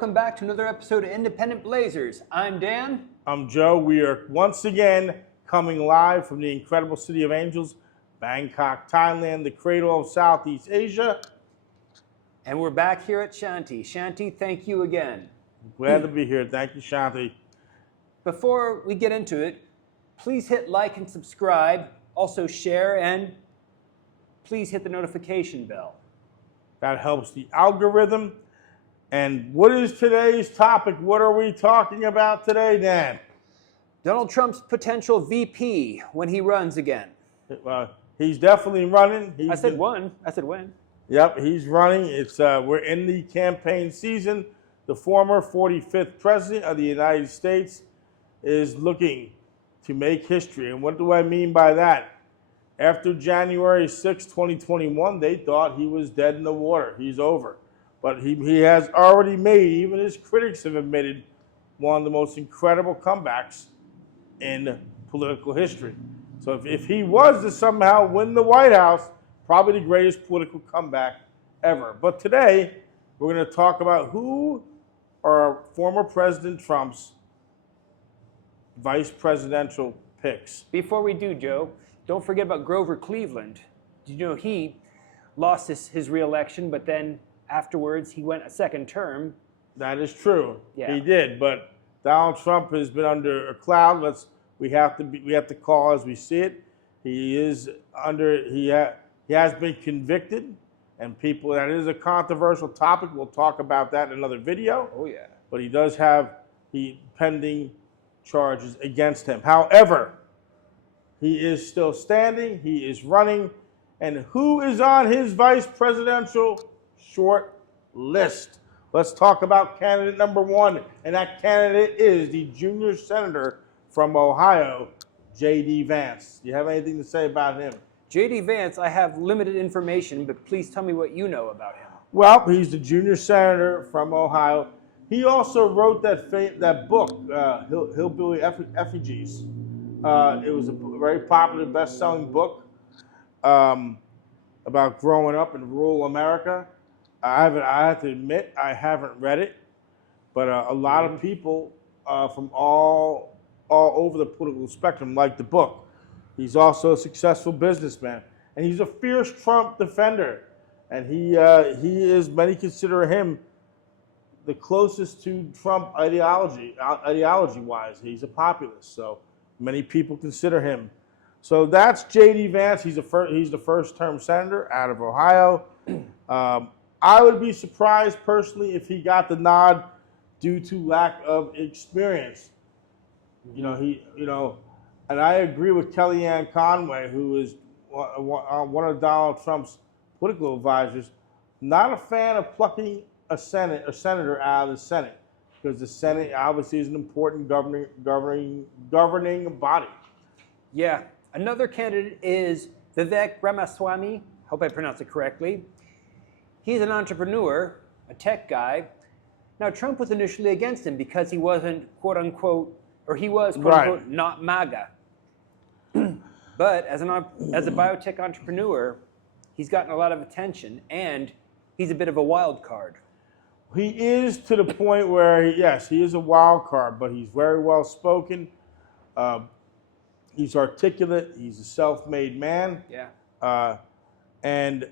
welcome back to another episode of Independent Blazers. I'm Dan. I'm Joe. We are once again coming live from the incredible city of Angels, Bangkok, Thailand, the cradle of Southeast Asia. And we're back here at Shanti. Shanti, thank you again. Glad to be here. Thank you, Shanti. Before we get into it, please hit like and subscribe, also share, and please hit the notification bell. That helps the algorithm. And what is today's topic? What are we talking about today, Dan? Donald Trump's potential VP when he runs again. He's definitely running. I said when. Yep, he's running. We're in the campaign season. The former 45th president of the United States is looking to make history. And what do I mean by that? After January 6, 2021, they thought he was dead in the water. He's over. But he has already made, even his critics have admitted, one of the most incredible comebacks in political history. So if he was to somehow win the White House, probably the greatest political comeback ever. But today, we're going to talk about who are former President Trump's vice presidential picks. Before we do, Joe, don't forget about Grover Cleveland. Did you know he lost his re-election, but then afterwards he went a second term? That is true. Yeah. He did, but Donald Trump has been under a cloud. We have to call as we see it. He has been convicted, and that is a controversial topic. We'll talk about that in another video. Oh yeah. But he does have pending charges against him. However, he is still standing. He is running, and who is on his vice presidential short list? Let's talk about candidate number one, and that candidate is the junior senator from Ohio, J.D. Vance. Do you have anything to say about him? J.D. Vance, I have limited information, but please tell me what you know about him. Well, he's the junior senator from Ohio. He also wrote that book, Hillbilly Effigies. It was a very popular, best-selling book about growing up in rural America. I have to admit, I haven't read it, but a lot of people from all over the political spectrum like the book. He's also a successful businessman, and he's a fierce Trump defender. And many consider him the closest to Trump ideology-wise. He's a populist, so many people consider him. So that's J.D. Vance. He's the first-term senator out of Ohio. I would be surprised personally if he got the nod due to lack of experience. And I agree with Kellyanne Conway, who is one of Donald Trump's political advisors, not a fan of plucking a senator out of the Senate, because the Senate obviously is an important governing body. Yeah. Another candidate is Vivek Ramaswamy. Hope I pronounced it correctly. He's an entrepreneur, a tech guy. Now, Trump was initially against him because he wasn't, quote unquote, or he was, quote unquote, not MAGA. But as a biotech entrepreneur, he's gotten a lot of attention, and he's a bit of a wild card. He is, to the point where, yes, he is a wild card, but he's very well spoken. He's articulate. He's a self-made man. Yeah. And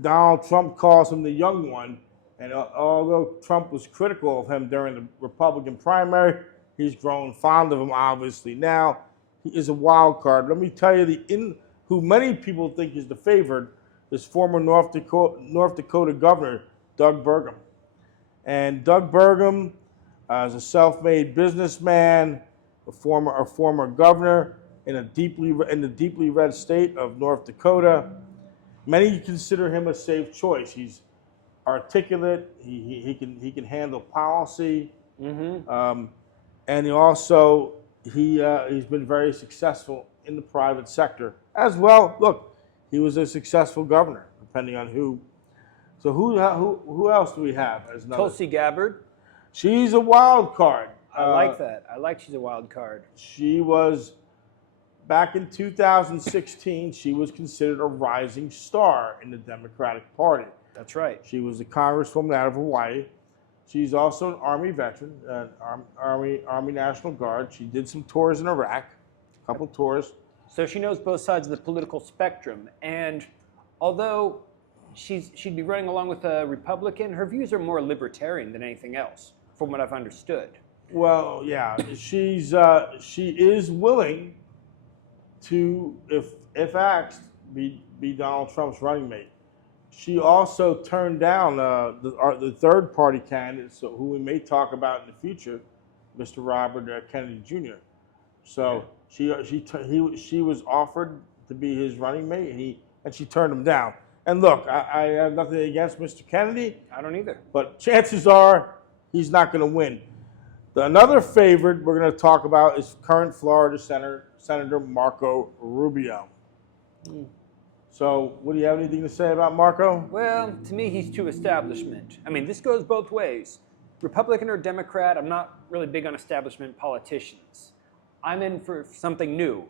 Donald Trump calls him the young one. And although Trump was critical of him during the Republican primary, he's grown fond of him, obviously. Now, he is a wild card. Let me tell you, who many people think is the favored is former North Dakota Governor Doug Burgum. And Doug Burgum is a self-made businessman, a former governor in the deeply red state of North Dakota. Many consider him a safe choice. He's articulate. He can handle policy, and he's been very successful in the private sector as well. Look, he was a successful governor, depending on who. So who else do we have as another? Tulsi Gabbard. She's a wild card. I like that. I like she's a wild card. She was, back in 2016, she was considered a rising star in the Democratic Party. That's right. She was a congresswoman out of Hawaii. She's also an Army veteran, Army National Guard. She did some tours in Iraq, a couple tours. So she knows both sides of the political spectrum. And although she'd be running along with a Republican, her views are more libertarian than anything else, from what I've understood. Well, yeah, she is willing to, if asked, be Donald Trump's running mate. She also turned down the third party candidate, so who we may talk about in the future, Mr. Robert Kennedy Jr. So she was offered to be his running mate, and she turned him down. And look, I have nothing against Mr. Kennedy. I don't either. But chances are he's not going to win. Another favorite we're going to talk about is current Florida Senator Marco Rubio. So, what do you have anything to say about Marco? Well, to me, he's too establishment. I mean, this goes both ways. Republican or Democrat, I'm not really big on establishment politicians. I'm in for something new.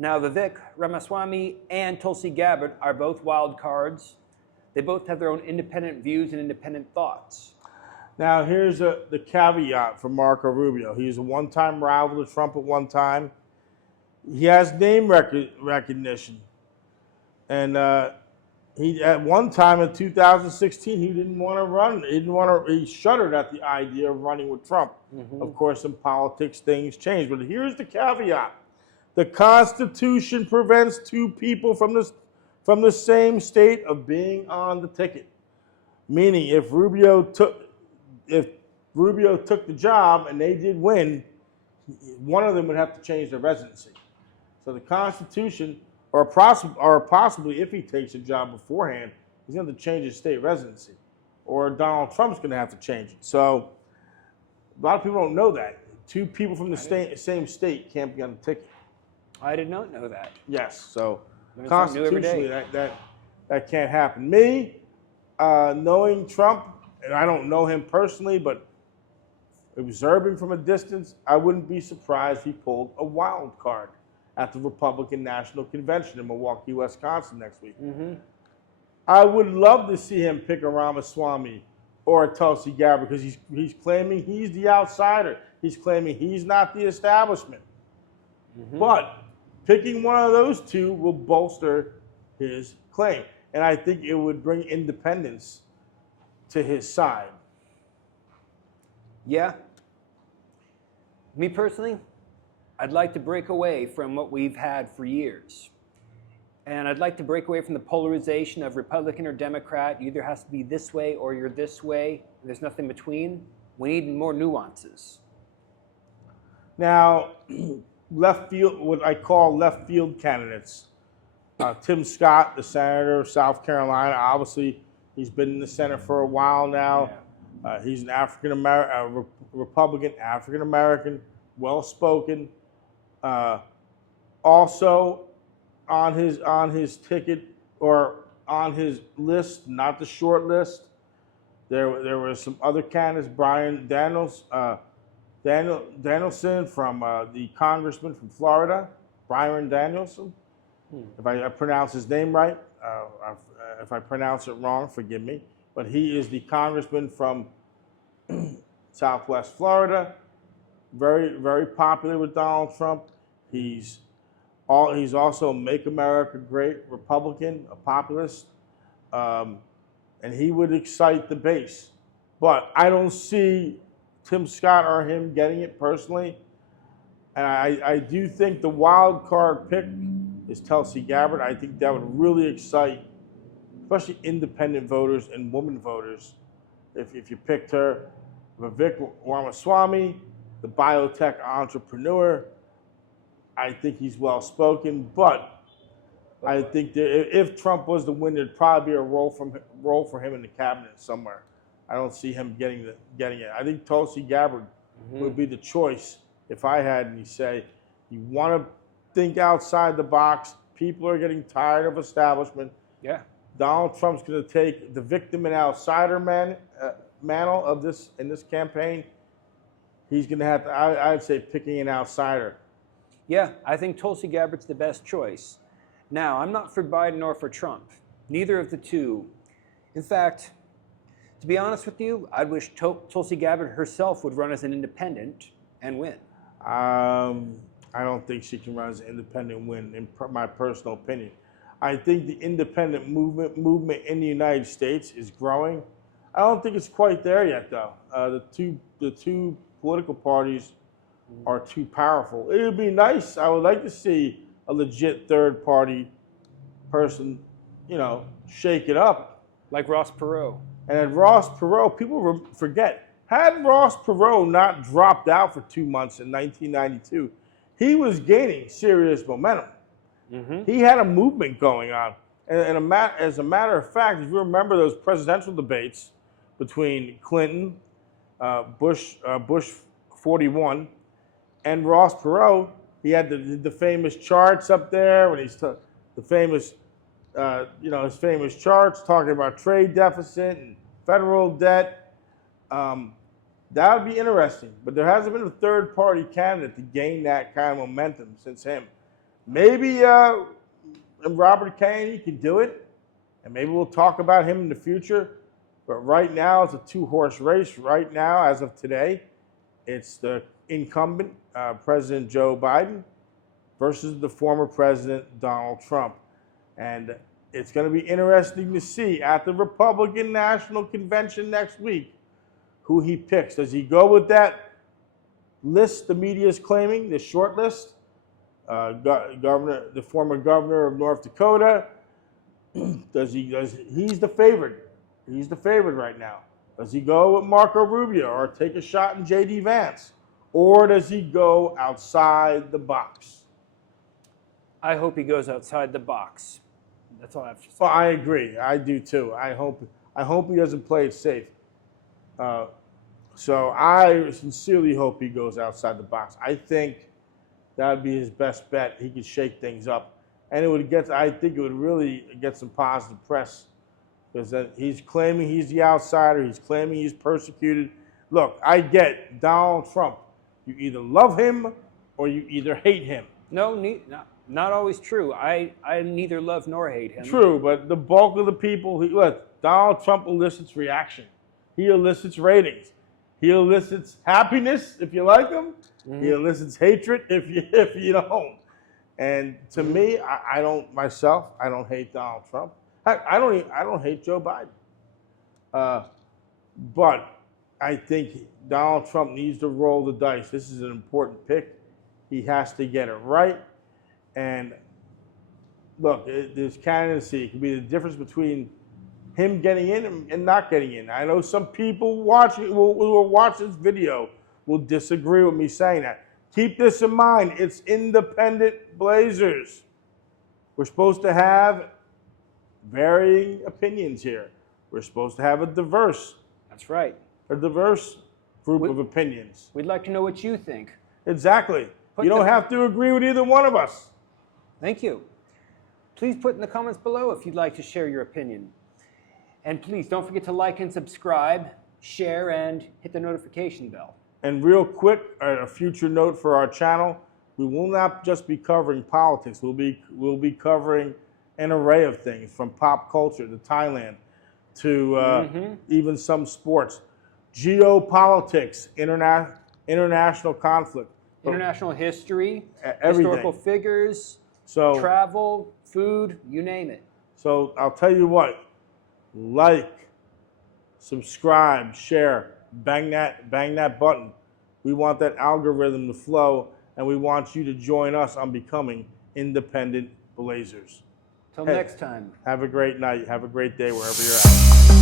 Now, Vivek Ramaswamy and Tulsi Gabbard are both wild cards. They both have their own independent views and independent thoughts. Now, here's the caveat for Marco Rubio. He's a one-time rival to Trump at one time. He has name recognition. And he, at one time in 2016, he didn't want to run. He shuddered at the idea of running with Trump. Of course, in politics, things change. But here's the caveat. The Constitution prevents two people from the same state of being on the ticket. Meaning, if Rubio took the job and they did win, one of them would have to change their residency. So the Constitution, or possibly if he takes a job beforehand, he's going to change his state residency, or Donald Trump's going to have to change it. So a lot of people don't know that. Two people from the same state can't be on the ticket. I did not know that. Yes, so Learn something new every day. constitutionally that can't happen. Me, knowing Trump, and I don't know him personally, but observing from a distance, I wouldn't be surprised if he pulled a wild card at the Republican National Convention in Milwaukee, Wisconsin next week. I would love to see him pick a Ramaswamy or a Tulsi Gabbard, because he's claiming he's the outsider. He's claiming he's not the establishment. But picking one of those two will bolster his claim. And I think it would bring independence to his side. Yeah. Me personally, I'd like to break away from what we've had for years. And I'd like to break away from the polarization of Republican or Democrat. You either has to be this way or you're this way. There's nothing between. We need more nuances. Now, left field, what I call left field candidates. Tim Scott, the senator of South Carolina, obviously he's been in the Senate for a while now. He's an Republican, African American, well-spoken. Also on his ticket, or on his list, not the short list, there were some other candidates. Brian Danielson from the congressman from Florida, Byron Danielson. If I pronounce his name right, if I pronounce it wrong, forgive me. But he is the congressman from Southwest Florida, very, very popular with Donald Trump. He's also a Make America Great Republican, a populist, and he would excite the base. But I don't see Tim Scott or him getting it personally. And I do think the wild card pick is Tulsi Gabbard. I think that would really excite, especially independent voters and women voters, if you picked her. Vivek Ramaswamy, the biotech entrepreneur, I think he's well-spoken, but I think that if Trump was to win, there'd probably be a role for him in the cabinet somewhere. I don't see him getting it. I think Tulsi Gabbard would be the choice if I had me say, you want to think outside the box. People are getting tired of establishment. Yeah. Donald Trump's going to take the victim and outsider mantle of this in this campaign. He's going to have to, I'd say, picking an outsider. Yeah, I think Tulsi Gabbard's the best choice. Now, I'm not for Biden or for Trump. Neither of the two. In fact, To be honest with you, I'd wish Tulsi Gabbard herself would run as an independent and win. I don't think she can run as an independent and win, in my personal opinion. I think the independent movement in the United States is growing. I don't think it's quite there yet, though. The two political parties are too powerful. It would be nice. I would like to see a legit third party person, shake it up. Like Ross Perot. And at Ross Perot, people forget, had Ross Perot not dropped out for 2 months in 1992, he was gaining serious momentum. Mm-hmm. He had a movement going on. And as a matter of fact, if you remember those presidential debates between Clinton, Bush 41, and Ross Perot, he had the famous charts up there when he's the famous, his famous charts talking about trade deficit and federal debt. That would be interesting, but there hasn't been a third-party candidate to gain that kind of momentum since him. Maybe Robert Kennedy can do it, and maybe we'll talk about him in the future. But right now, it's a two-horse race. Right now, as of today, it's the incumbent, President Joe Biden, versus the former President Donald Trump. And it's going to be interesting to see at the Republican National Convention next week who he picks. Does he go with that list the media is claiming, the short list? The former governor of North Dakota. He's the favorite. He's the favorite right now. Does he go with Marco Rubio or take a shot in J.D. Vance? Or does he go outside the box? I hope he goes outside the box. That's all I have to say. Well, I agree. I do too. I hope he doesn't play it safe. So I sincerely hope he goes outside the box. I think that would be his best bet. He could shake things up, and I think it would really get some positive press because he's claiming he's the outsider. He's claiming he's persecuted. Look, I get Donald Trump. You either love him or you either hate him. No, not always true. I neither love nor hate him. True, but the bulk of the people, Donald Trump elicits reaction. He elicits ratings. He elicits happiness if you like him. Mm-hmm. He elicits hatred if you don't. And to me, I don't hate Donald Trump. I don't hate Joe Biden. But I think Donald Trump needs to roll the dice. This is an important pick. He has to get it right. And look, this candidacy could be the difference between him getting in and not getting in. I know some people who will watch this video will disagree with me saying that. Keep this in mind. It's independent Blazers. We're supposed to have varying opinions here. We're supposed to have a diverse. That's right. A diverse group of opinions. We'd like to know what you think. Exactly. You don't have to agree with either one of us. Thank you. Please put in the comments below if you'd like to share your opinion. And please don't forget to like and subscribe, share, and hit the notification bell. And real quick, a future note for our channel, we will not just be covering politics. We'll be covering an array of things, from pop culture to Thailand to even some sports. Geopolitics, international conflict. International history, everything. historical figures, travel, food, you name it. So I'll tell you what, like, subscribe, share, bang that button. We want that algorithm to flow, and we want you to join us on becoming independent Blazers. Till next time. Have a great night. Have a great day wherever you're at.